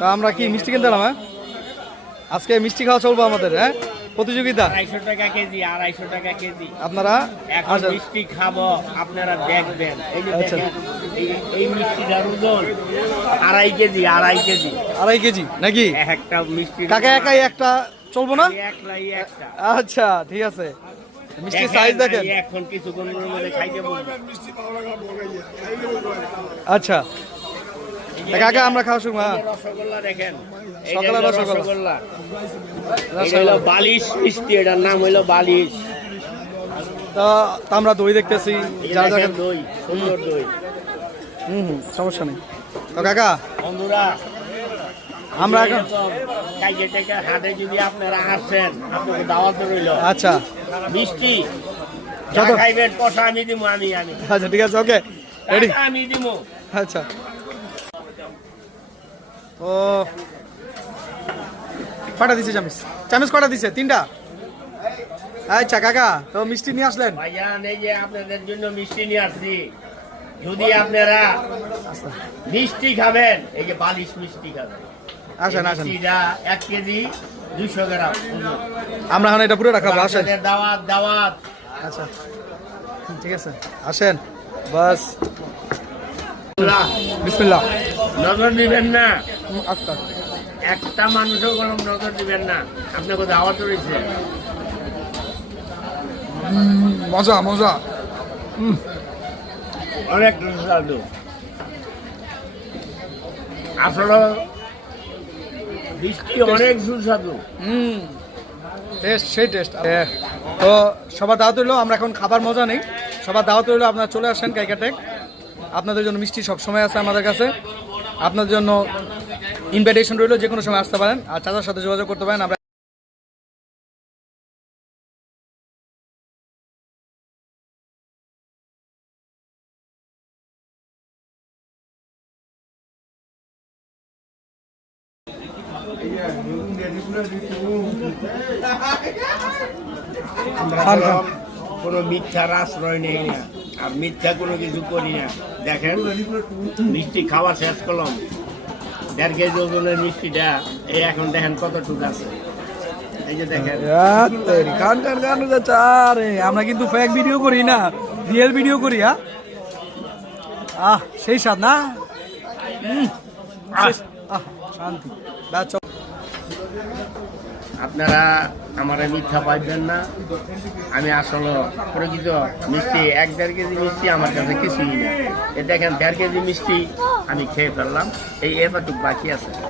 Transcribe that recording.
তা আমরা কি মিষ্টি কিনতে এলাম? হ্যাঁ, আজকে মিষ্টি খাওয়া চলবো আমাদের। হ্যাঁ, প্রতিযোগিতা 250 টাকা কেজি, 250 টাকা কেজি। আপনারা এখন মিষ্টি খাবো, আপনারা দেখবেন। এই যে আচ্ছা। দেখেন, এই মিষ্টিটার ওজন 2.5 কেজি, 2.5 কেজি। 2.5 কেজি নাকি? একটা মিষ্টি কাকা একাই একটা চলবো না? একলাই একটা। আচ্ছা ঠিক আছে, মিষ্টি সাইজ দেখেন। এখন কিছুক্ষণের মধ্যে খাইতে বলবো। আচ্ছা কাকা আমরা খাওয়া শুরু। হ্যাঁ, রসগোল্লা দেখেন, সকালে রসগোল্লা। এটা হলো বালিশ মিষ্টি, এটার নাম হইলো বালিশ। তা আমরা দই দেখতেছি, যা দেখেন দই, সুন্দর দই। সমস্যা নেই। তো কাকা বন্ধুরা, আমরা এখন কাইজে থেকে হাটে যদি আপনারা আসেন, আপনাকে দাওয়াত রইল। আচ্ছা মিষ্টি যত যত খাইবেন পয়সা আমি দিব, আমি আচ্ছা ঠিক আছে, ওকে রেডি। টাকা আমি দিব। আচ্ছা ও কটা দিছে চামিচ? চামিচ কটা দিছে? 3টা। আচ্ছা কাকা তো মিষ্টি নিয়ে আসলেন? ভাইজান, এই যে আপনাদের জন্য মিষ্টি নিয়ে আসছি। যদি আপনারা মিষ্টি খাবেন, এই যে বালিশ মিষ্টি খাবেন। আসেন আসেন, মিষ্টিটা 1 কেজি 200 গ্রাম ওজন। আমরা এখন এটা পুরো রাখাবো। আসেন। আপনাদের দাওয়াত দাওয়াত। আচ্ছা ঠিক আছে, আসেন বাস। বিসমিল্লাহ। নজর দিবেন না, আচ্ছা একটা মানুষও কোনো নজর দিবেন না। আপনাকে দাওয়াত রয়েছে। মজা মজা। অনেক সুস্বাদু। আসলে মিষ্টি অনেক সুস্বাদু। টেস্ট সেই টেস্ট। তো সবার দাওয়াত রইলো, আমরা এখন খাবার মজা নেই। সবার দাওয়াত রইলো, আপনারা চলে আসেন কাইকাটেক। আপনাদের জন্য মিষ্টি সব সময় আছে আমাদের কাছে। আপনাদের জন্য ইনভাইটেশন রইলো, যে কোনো সময় আসতে পারেন। আর চাচার সাথে যোগাযোগ করতে পারেন। আমরা কোনো মিথ্যার আশ্রয় নেই না, আর মিথ্যা কোনো কিছু করি না। দেখেন, মিষ্টি খাওয়া শেষ করলাম। 1.5 কেজি ওজনের মিষ্টিটা এই এখন দেখেন কতটুকু আছে। এই যে দেখেন, আমরা কিন্তু ফেক ভিডিও করি না, রিয়েল ভিডিও করি। সেই স্বাদ না? শান্তি। আপনারা আমার মিথ্যা পাইবেন না। আমি আসলে প্রকৃত মিষ্টি 1-1.5 কেজি মিষ্টি আমার কাছে কিছুই না। এ দেখেন 1.5 কেজি মিষ্টি আমি খেয়ে ফেললাম, এই এতটুকু বাকি আছে।